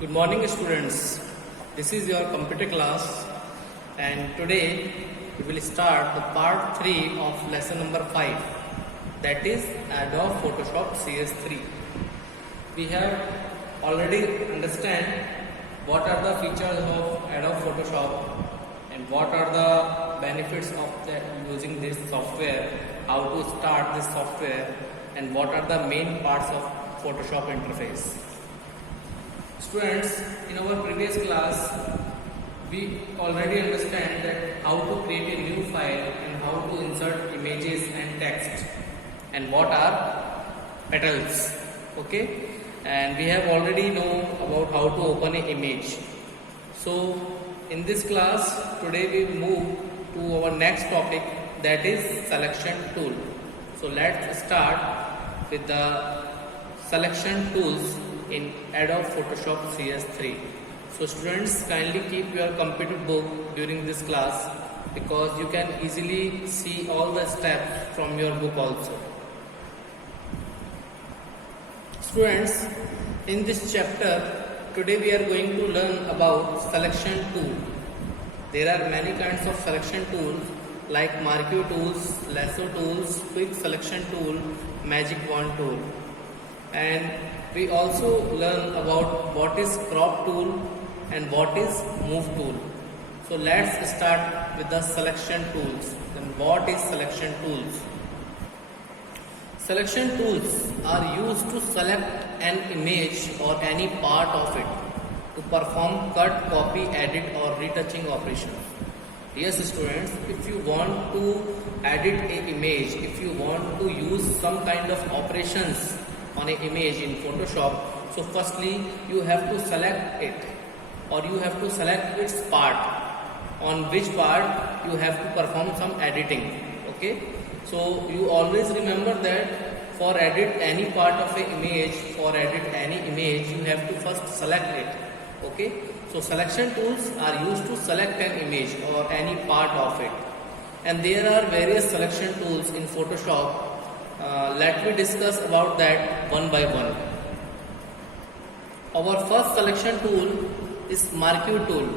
Good morning, students. This is your computer class, and today we will start the part 3 of lesson number 5, that is Adobe Photoshop CS3. We have already understand what are the features of Adobe Photoshop and what are the benefits of using this software, how to start this software, and what are the main parts of Photoshop interface. Students, in our previous class, we already understand that how to create a new file and how to insert images and text and what are petals. Okay, and we have already know about how to open an image. So in this class today we move to our next topic, that is selection tool. So let's start with the selection tools in Adobe Photoshop CS3. So students, kindly keep your computer book during this class because you can easily see all the steps from your book also. Students, in this chapter today we are going to learn about selection tool. There are many kinds of selection tools like marquee tools, lasso tools, quick selection tool, magic wand tool, and we also learn about what is crop tool and what is move tool. So let's start with the selection tools. Then what is selection tools? Selection tools are used to select an image or any part of it to perform cut, copy, edit or retouching operations. Yes students, if you want to edit an image, if you want to use some kind of operations on an image in Photoshop, so firstly you have to select it or you have to select its part, on which part you have to perform some editing. Okay, so you always remember that for edit any part of an image, for edit any image, you have to first select it. Okay, so selection tools are used to select an image or any part of it, and there are various selection tools in Photoshop. Let me discuss about that one by one. Our first selection tool is marquee tool.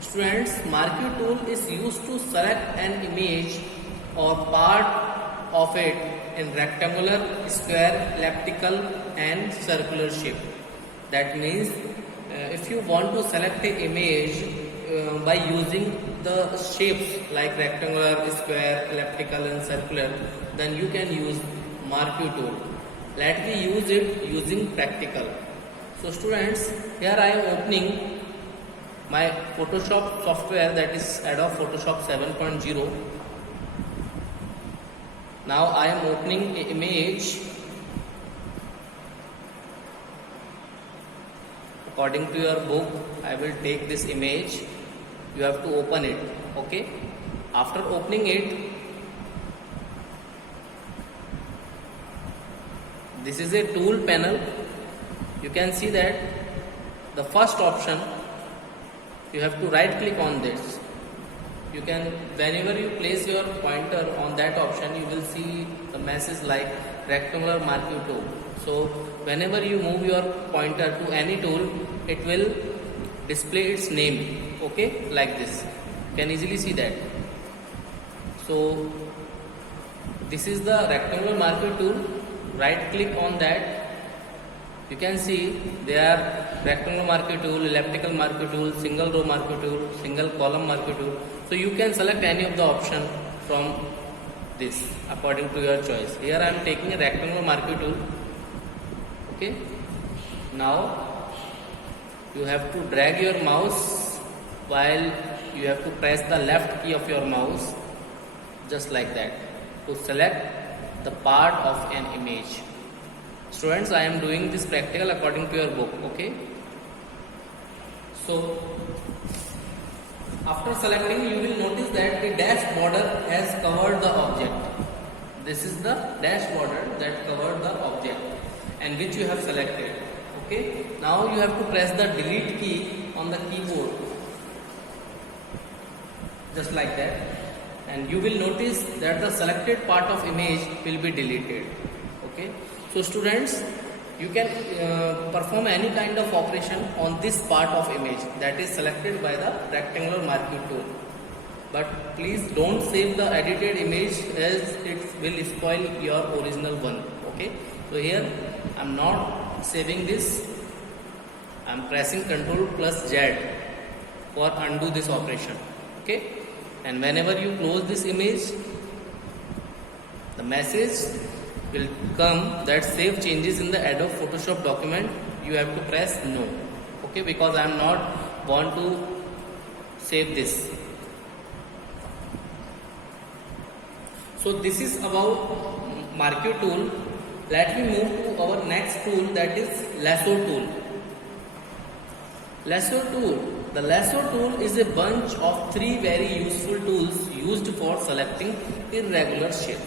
Students, marquee tool is used to select an image or part of it in rectangular, square, elliptical and circular shape. That means if you want to select an image by using the shapes like rectangular, square, elliptical and circular, then you can use marquee tool. Let me use it using practical. So students, here I am opening my Photoshop software, that is Adobe Photoshop 7.0. Now I am opening an image. According to your book, I will take this image. You have to open it. Okay, after opening it, this is a tool panel. You can see that the first option, you have to right click on this. You can, whenever you place your pointer on that option, you will see the message like rectangular marquee tool. So whenever you move your pointer to any tool, it will display its name. Okay, like this. You can easily see that. So this is the rectangular marquee tool. Right click on that. You can see there are rectangular marquee tool, elliptical marquee tool, single row marquee tool, single column marquee tool. So you can select any of the option from this according to your choice. Here I am taking a rectangular marquee tool. Okay, now you have to drag your mouse while you have to press the left key of your mouse, just like that, to select the part of an image. Students, I am doing this practical according to your book. Okay, so after selecting, you will notice that the dash border has covered the object. This is the dash border that covered the object and which you have selected. Okay, now you have to press the delete key on the keyboard, just like that, and you will notice that the selected part of image will be deleted. Okay, so students, you can perform any kind of operation on this part of image that is selected by the rectangular marquee tool. But please don't save the edited image as it will spoil your original one. Okay, so here I'm not saving this. I'm pressing Ctrl plus Z for undo this operation. Okay, and whenever you close this image, the message will come that save changes in the Adobe Photoshop document. You have to press no. Okay, because I am not want to save this. So this is about marquee tool. Let me move to our next tool, that is lasso tool. Lasso tool. The lasso tool is a bunch of 3 very useful tools used for selecting irregular shapes.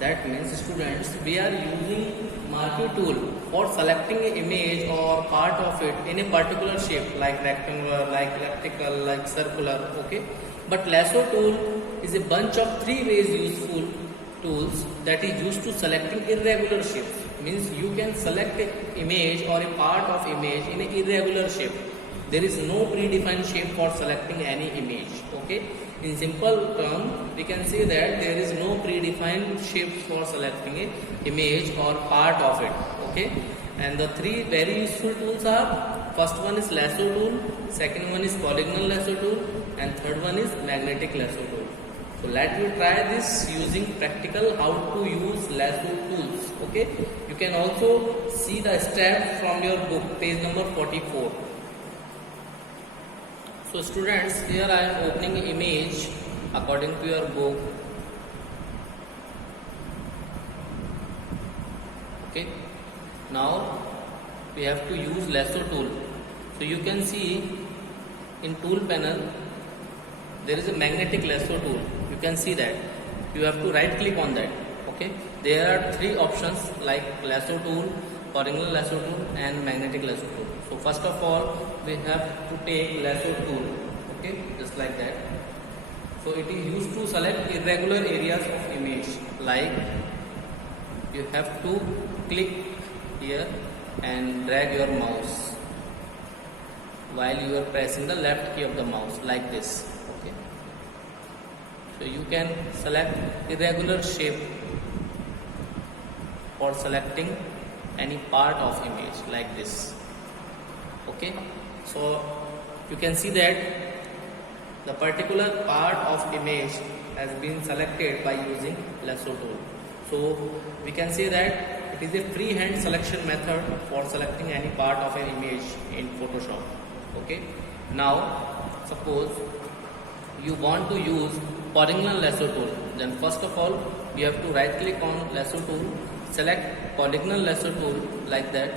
That means, students, we are using marquee tool for selecting an image or part of it in a particular shape, like rectangular, like elliptical, like circular. Okay, but lasso tool is a bunch of 3 ways useful tools that is used to selecting irregular shapes. Means you can select an image or a part of image in an irregular shape. There is no predefined shape for selecting any image. Okay, in simple term, we can say that there is no predefined shape for selecting an image or part of it. Okay, and the 3 very useful tools are: first one is lasso tool, second one is polygonal lasso tool, and third one is magnetic lasso tool. So let me try this using practical how to use lasso tools. Okay, you can also see the steps from your book, page number 44. So students, here I am opening an image according to your book. Okay, now we have to use lasso tool. So you can see in tool panel there is a magnetic lasso tool. You can see that. You have to right click on that. Okay, there are 3 options like lasso tool, polygonal lasso tool, and magnetic lasso tool. So first of all, we have to take lasso tool. Okay, just like that. So it is used to select irregular areas of image. Like you have to click here and drag your mouse while you are pressing the left key of the mouse, like this. Okay, so you can select irregular shape for selecting any part of image, like this. Okay, so you can see that the particular part of image has been selected by using lasso tool. So we can say that it is a freehand selection method for selecting any part of an image in Photoshop. Okay, now suppose you want to use polygonal lasso tool, then first of all you have to right click on lasso tool, select polygonal lasso tool, like that.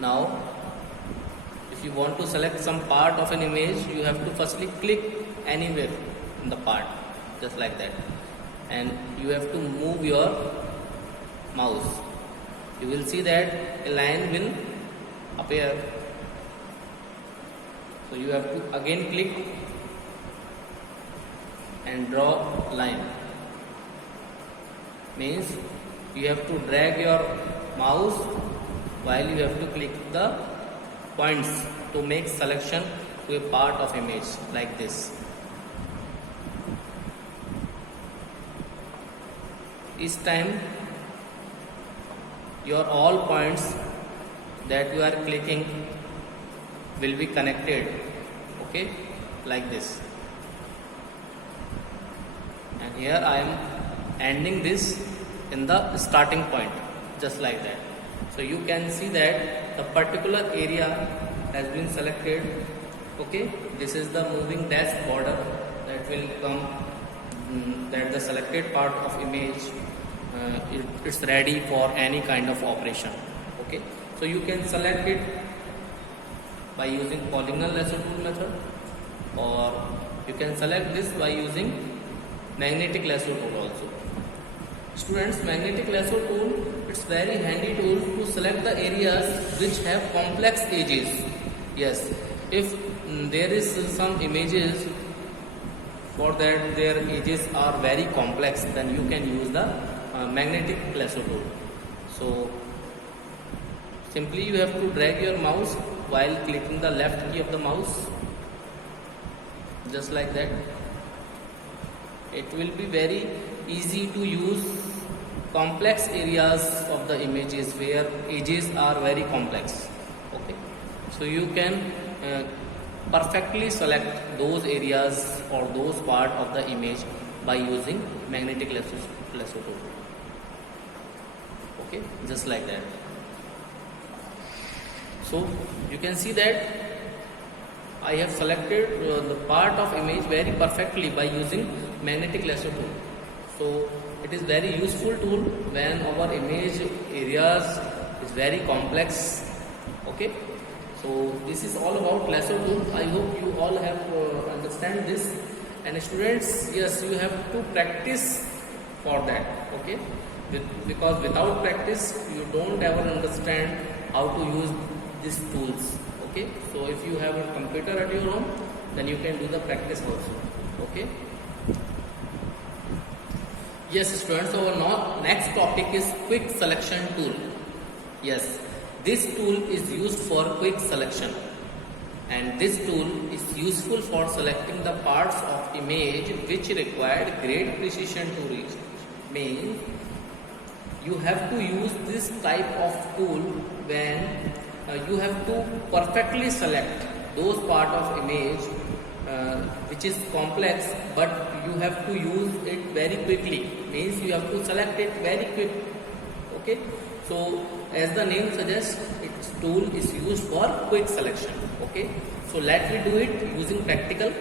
Now if you want to select some part of an image, you have to firstly click anywhere in the part, just like that, and you have to move your mouse. You will see that a line will appear. So you have to again click and draw line. Means you have to drag your mouse while you have to click the points to make selection to a part of image, like this. Each time your all points that you are clicking will be connected. Okay, like this. And here I am ending this in the starting point, just like that. So you can see that the particular area has been selected. Okay, this is the moving dash border that will come, that the selected part of image it's ready for any kind of operation. Okay, so you can select it by using polygonal lasso tool method, or you can select this by using magnetic lasso tool also. Students, magnetic lasso tool, it's very handy tool to select the areas which have complex edges. Yes, if there is some images for that their edges are very complex, then you can use the magnetic lasso tool. So Simply you have to drag your mouse while clicking the left key of the mouse, just like that. It will be very easy to use complex areas of the images where edges are very complex. Okay, so you can perfectly select those areas or those part of the image by using magnetic lasso tool. Okay, just like that. So you can see that I have selected the part of image very perfectly by using magnetic lasso tool. So it is very useful tool when our image areas is very complex. Okay, so this is all about lasso tool. I hope you all have understand this. And students, yes, you have to practice for that. Okay, because without practice you don't ever understand how to use these tools. Okay, so if you have a computer at your home, then you can do the practice also. Okay, yes students, our next topic is quick selection tool. Yes, this tool is used for quick selection, and this tool is useful for selecting the parts of image which required great precision to reach. Means you have to use this type of tool when you have to perfectly select those part of image which is complex, but you have to use it very quickly. Means you have to select it very quick. Okay, so as the name suggests, its tool is used for quick selection. Okay, so let me do it using practical.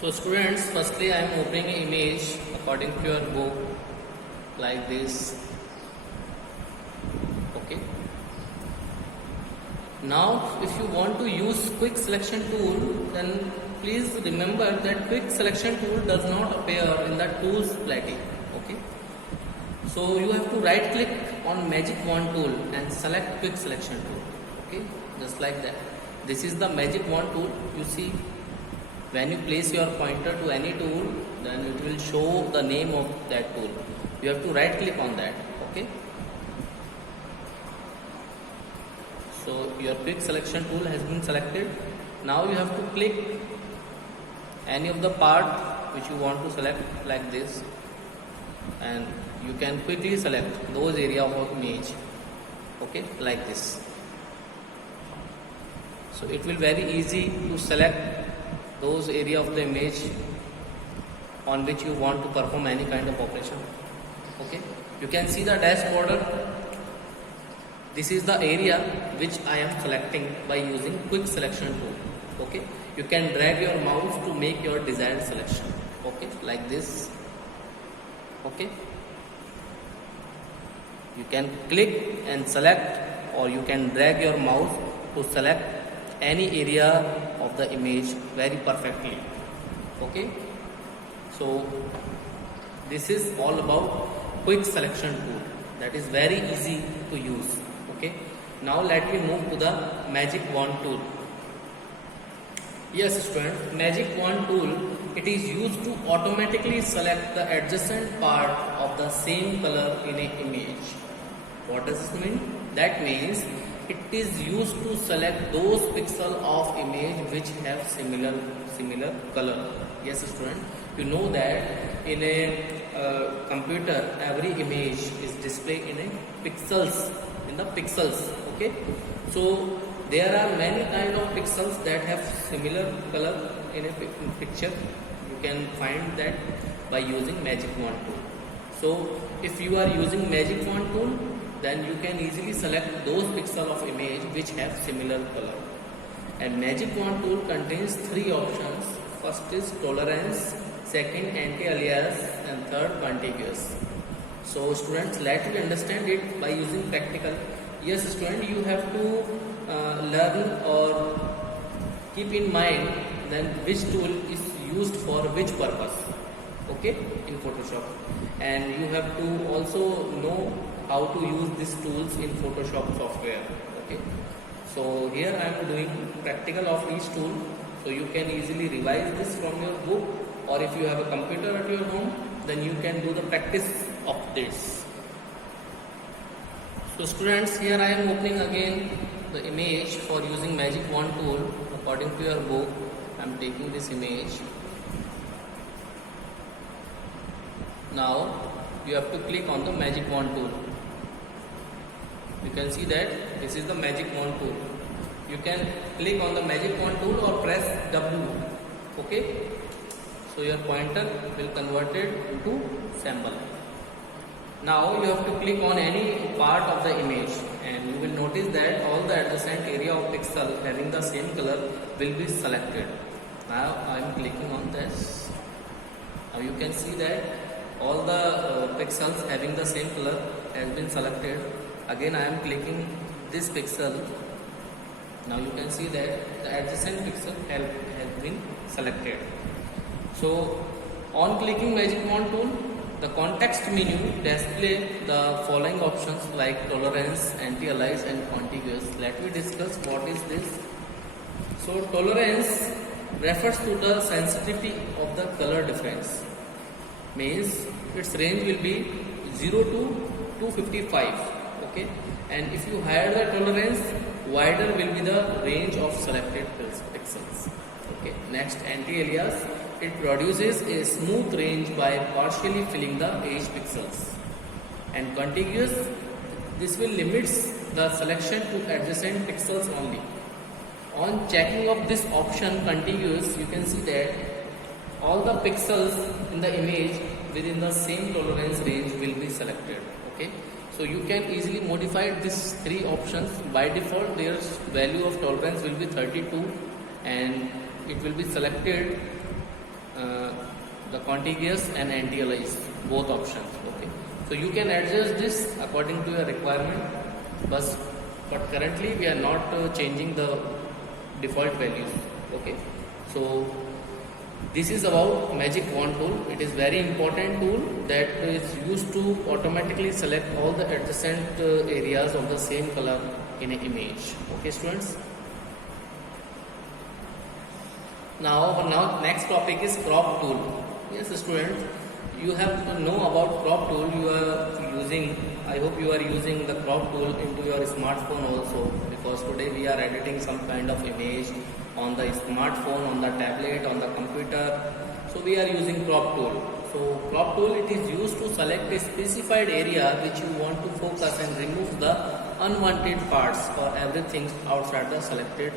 So students, firstly I am opening an image according to your book like this. Okay, now if you want to use quick selection tool, then please remember that quick selection tool does not appear in the tools plating. Okay, so you have to right click on magic wand tool and select quick selection tool. Okay, just like that. This is the magic wand tool. You see, when you place your pointer to any tool, then it will show the name of that tool. You have to right click on that. Okay, so your quick selection tool has been selected. Now you have to click any of the part which you want to select like this, and you can quickly select those area of image. Okay, like this. So it will very easy to select those area of the image on which you want to perform any kind of operation. Okay, you can see the dash border. This is the area which I am selecting by using quick selection tool. Okay, you can drag your mouse to make your desired selection. Okay, like this. Okay, you can click and select, or you can drag your mouse to select any area of the image very perfectly. Okay, so this is all about quick selection tool, that is very easy to use. Okay, now let me move to the magic wand tool. Yes student, magic wand tool, it is used to automatically select the adjacent part of the same color in an image. What does this mean? That means it is used to select those pixels of image which have similar color. Yes student, you know that in a computer every image is displayed in a pixels, in the pixels. Okay, so there are many kind of pixels that have similar color in a picture. You can find that by using magic wand tool. So if you are using magic wand tool, then you can easily select those pixels of image which have similar color. And magic wand tool contains three options. First is tolerance, second anti-alias, and third contiguous. So students, let me understand it by using practical. Yes student, you have to learn or keep in mind then which tool is used for which purpose. Okay, in Photoshop, and you have to also know how to use these tools in Photoshop software. Okay, so here I am doing practical of each tool, so you can easily revise this from your book, or if you have a computer at your home, then you can do the practice of this. So students, here I am opening again the image for using magic wand tool. According to your book, I am taking this image. Now you have to click on the magic wand tool. You can see that this is the magic wand tool. You can click on the magic wand tool or press W. Okay. So your pointer will convert it into symbol. Now you have to click on any part of the image and you will notice that all the adjacent area of pixel having the same color will be selected. Now I am clicking on this. Now you can see that all the pixels having the same color has been selected. Again I am clicking this pixel. Now you can see that the adjacent pixel has been selected. So on clicking magic wand tool, the context menu display the following options like tolerance, anti-alias and contiguous. Let me discuss what is this. So tolerance refers to the sensitivity of the color difference. Means its range will be 0 to 255. Okay, and if you higher the tolerance, wider will be the range of selected pixels. Okay, next anti-alias. It produces a smooth range by partially filling the edge pixels. And contiguous, this will limits the selection to adjacent pixels only. On checking of this option contiguous, you can see that all the pixels in the image within the same tolerance range will be selected. Okay, so you can easily modify these three options. By default, their value of tolerance will be 32 and it will be selected the contiguous and anti-alias, both options. Okay, so you can adjust this according to your requirement, but currently we are not changing the default values. Okay, so this is about magic wand tool. It is very important tool that is used to automatically select all the adjacent areas of the same color in an image. Okay students. Now next topic is crop tool. Yes students, you have to know about crop tool. You are using, I hope you are using the crop tool into your smartphone also, because today we are editing some kind of image on the smartphone, on the tablet, on the computer. So we are using crop tool. So crop tool, it is used to select a specified area which you want to focus and remove the unwanted parts or everything outside the selected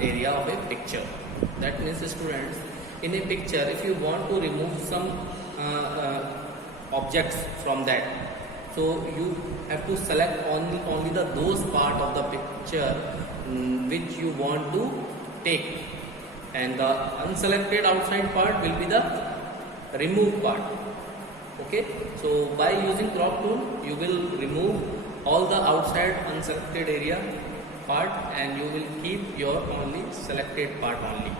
area of a picture. That means students, in a picture if you want to remove some objects from that, so you have to select only those part of the picture which you want to take, and the unselected outside part will be the removed part. Okay, so by using crop tool you will remove all the outside unselected area part and you will keep your only selected part only.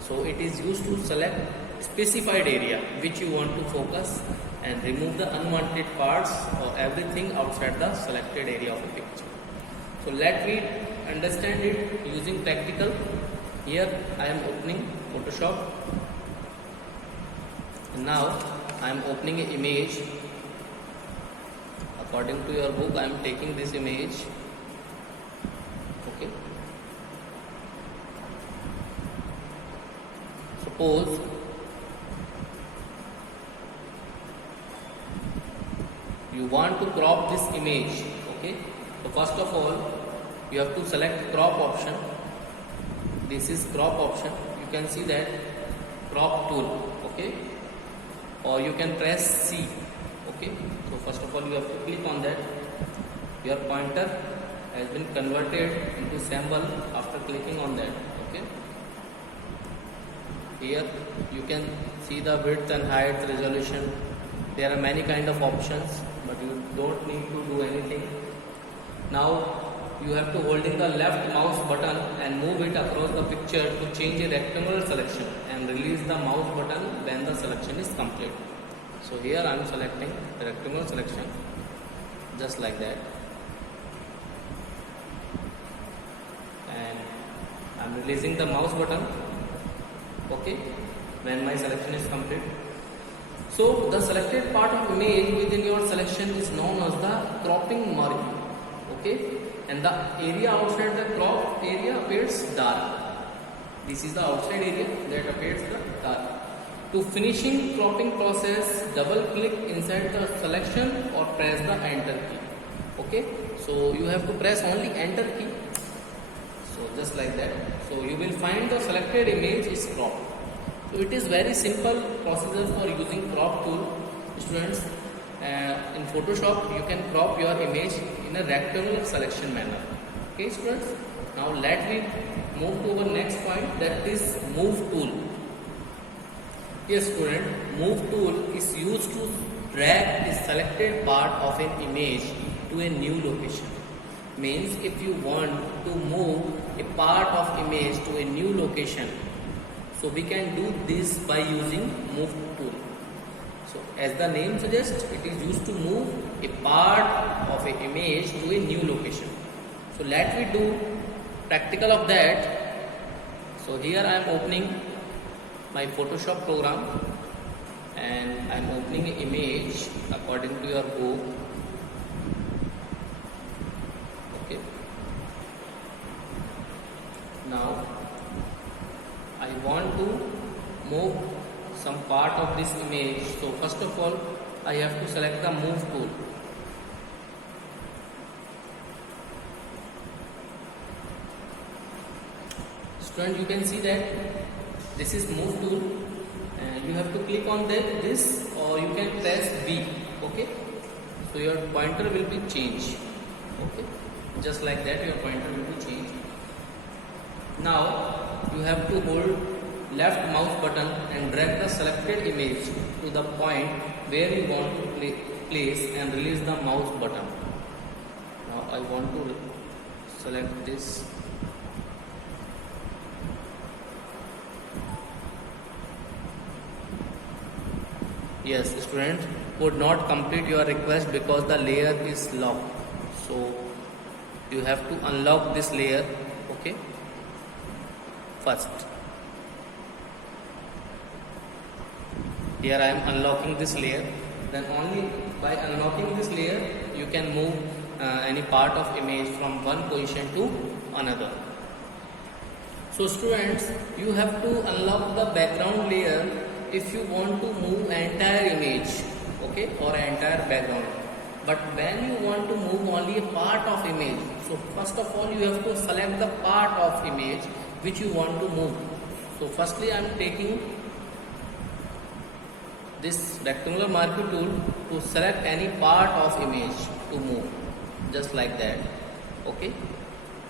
So it is used to select specified area which you want to focus and remove the unwanted parts or everything outside the selected area of a picture. So let me understand it using practical. Here I am opening Photoshop and now I am opening an image. According to your book, I am taking this image. Okay. Suppose you want to crop this image. Okay. So first of all, you have to select crop option. This is crop option. You can see that crop tool. Okay. Or you can press C. Okay. So first of all, you have to click on that. Your pointer has been converted into symbol after clicking on that. Okay. Here you can see the width and height, resolution. There are many kind of options, but you don't need to do anything. Now you have to holding the left mouse button and move it across the picture to change a rectangular selection and release the mouse button when the selection is complete. So here I am selecting the rectangular selection just like that, and I am releasing the mouse button. Okay, when my selection is complete. So the selected part of image within your selection is known as the cropping margin. Okay, and the area outside the crop area appears dark. This is the outside area that appears the dark. To finishing cropping process, double click inside the selection or press the enter key. Okay, so you have to press only enter key. So just like that. So you will find the selected image is cropped. So it is very simple procedure for using crop tool, students. In Photoshop you can crop your image in a rectangular selection manner. Okay, students. Now let me move to our next point, that is move tool. Yes, student, move tool is used to drag the selected part of an image to a new location. Means if you want to move a part of image to a new location, so we can do this by using move tool. So as the name suggests, it is used to move a part of an image to a new location. So let me do practical of that. So here I am opening my Photoshop program and I am opening an image according to your book. Okay. Now I want to move some part of this image. So first of all I have to select the move tool. Student, you can see that this is move tool and you have to click on this or you can press V. Okay, so your pointer will be changed. Okay, just like that your pointer will be changed. Now you have to hold left mouse button and drag the selected image to the point where you want to place and release the mouse button. Now I want to select this. Yes, student, could not complete your request because the layer is locked. So you have to unlock this layer. Okay, first. Here I am unlocking this layer. Then only by unlocking this layer you can move any part of image from one position to another. So students, you have to unlock the background layer if you want to move entire image, okay, or entire background. But when you want to move only a part of image, so first of all you have to select the part of image which you want to move. So firstly I am taking this rectangular marquee tool to select any part of image to move, just like that. Okay,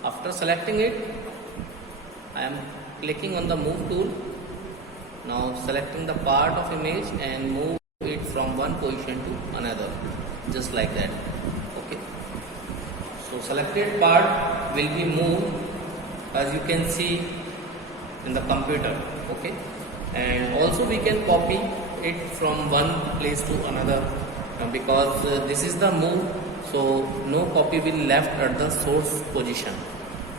after selecting it I am clicking on the move tool. Now selecting the part of image and move it from one position to another, just like that. Okay, so selected part will be moved as you can see in the computer. Okay, and also we can copy it from one place to another because this is the move, so no copy will left at the source position.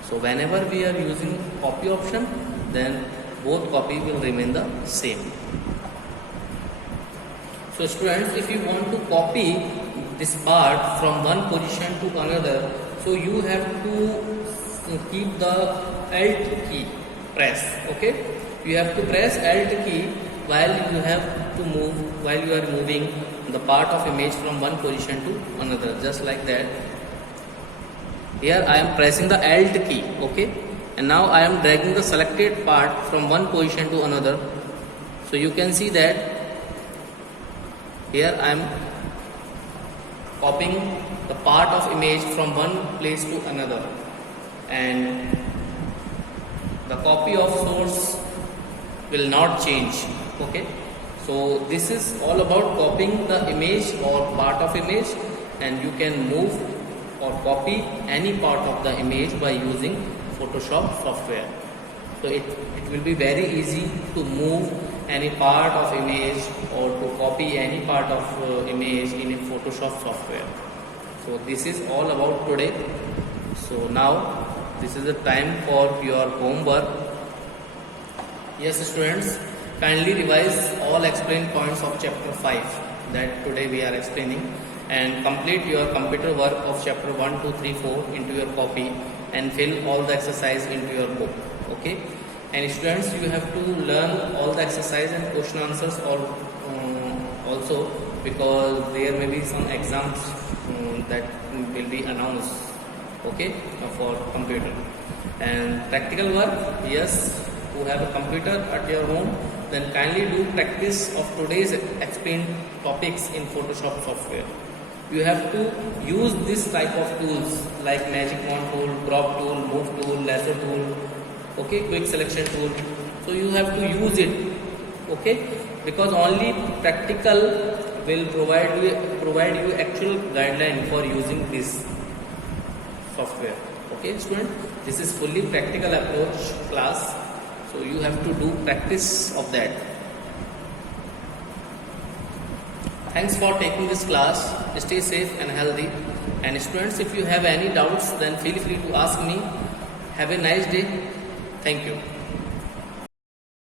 So whenever we are using copy option, then both copy will remain the same. So students, if you want to copy this part from one position to another, so you have to keep the Alt key press. Okay, you have to press Alt key while you are moving the part of image from one position to another, just like that. Here I am pressing the Alt key. Okay, and now I am dragging the selected part from one position to another. So you can see that here I am copying the part of image from one place to another, and the copy of source will not change. Okay, so this is all about copying the image or part of image, and you can move or copy any part of the image by using Photoshop software. So it will be very easy to move any part of image or to copy any part of image in a Photoshop software. So this is all about today. So now this is the time for your homework. Yes students, kindly revise all explained points of chapter 5 that today we are explaining, and complete your computer work of chapter 1, 2, 3, 4 into your copy and fill all the exercise into your book. Okay, and students, you have to learn all the exercise and question answers also, because there may be some exams that will be announced, okay, for computer. And practical work, yes, who have a computer at your home, then kindly do practice of today's explained topics in Photoshop software. You have to use this type of tools like magic wand tool, crop tool, move tool, lasso tool, okay, quick selection tool. So you have to use it, okay, because only practical will provide you actual guideline for using this software. Okay, student, this is fully practical approach class, so you have to do practice of that. Thanks for taking this class. Stay safe and healthy. And students, if you have any doubts, then feel free to ask me. Have a nice day. Thank you.